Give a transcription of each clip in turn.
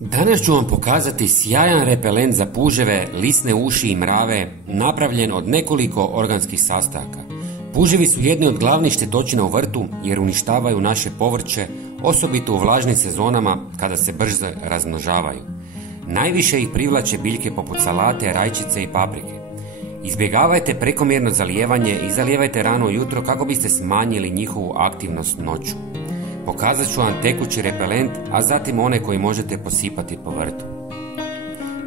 Danas ću vam pokazati sjajan repelent za puževe, lisne uši i mrave, napravljen od nekoliko organskih sastojaka. Puževi su jedni od glavnih štetočina u vrtu jer uništavaju naše povrće, osobito u vlažnim sezonama kada se brzo razmnožavaju. Najviše ih privlače biljke poput salate, rajčice i paprike. Izbjegavajte prekomjerno zalijevanje i zalijevajte rano ujutro kako biste smanjili njihovu aktivnost noću. Pokazat ću vam tekući repelent, a zatim one koji možete posipati po vrtu.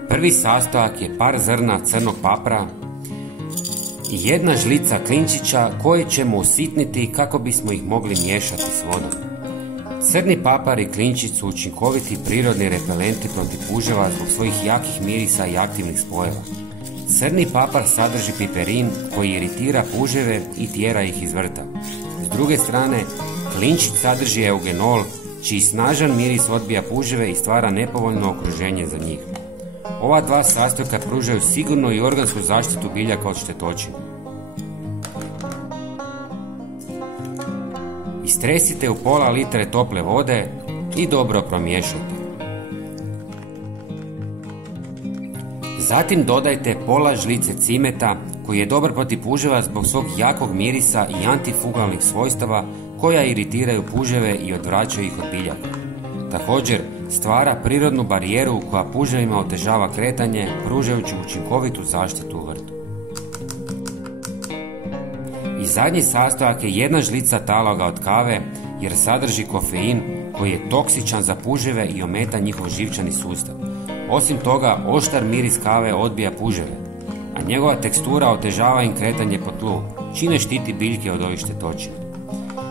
Prvi sastojak je par zrna crnog papra i jedna žlica klinčića koje ćemo usitniti kako bismo ih mogli miješati s vodom. Crni papar i klinčić su učinkoviti prirodni repelenti protiv puževa zbog svojih jakih mirisa i aktivnih spojeva. Crni papar sadrži piperin koji iritira puževe i tjera ih iz vrta. S druge strane, klinčić sadrži eugenol, čiji snažan miris odbija puževe i stvara nepovoljno okruženje za njih. Ova dva sastojka pružaju sigurnu i organsku zaštitu biljaka od štetočina. Istresite u pola litre tople vode i dobro promiješajte. Zatim dodajte pola žlice cimeta koji je dobar protiv puževa zbog svog jakog mirisa i antifungalnih svojstava koja iritiraju puževe i odvraćaju ih od biljaka. Također stvara prirodnu barijeru koja puževima otežava kretanje, pružajući učinkovitu zaštitu u vrtu. I zadnji sastojak je jedna žlica taloga od kave jer sadrži kofein koji je toksičan za puževe i ometa njihov živčani sustav. Osim toga, oštar miris kave odbija puževe, a njegova tekstura otežava im kretanje po tlu, čime štiti biljke od ovih štetočina.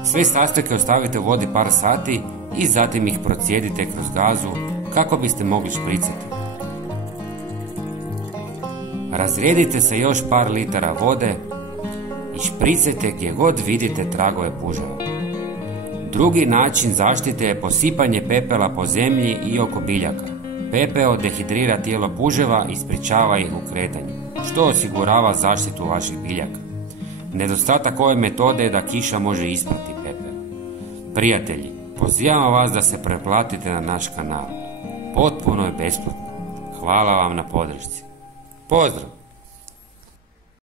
Sve sastojke ostavite u vodi par sati i zatim ih procijedite kroz gazu kako biste mogli špricati. Razrijedite se još par litara vode i špricajte gdje god vidite tragove puževa. Drugi način zaštite je posipanje pepela po zemlji i oko biljaka. Pepeo dehidrira tijelo puževa i sprječava ih u kretanju, što osigurava zaštitu vaših biljaka. Nedostatak ove metode je da kiša može isprati pepeo. Prijatelji, pozivam vas da se pretplatite na naš kanal. Potpuno je besplatno. Hvala vam na podršci. Pozdrav!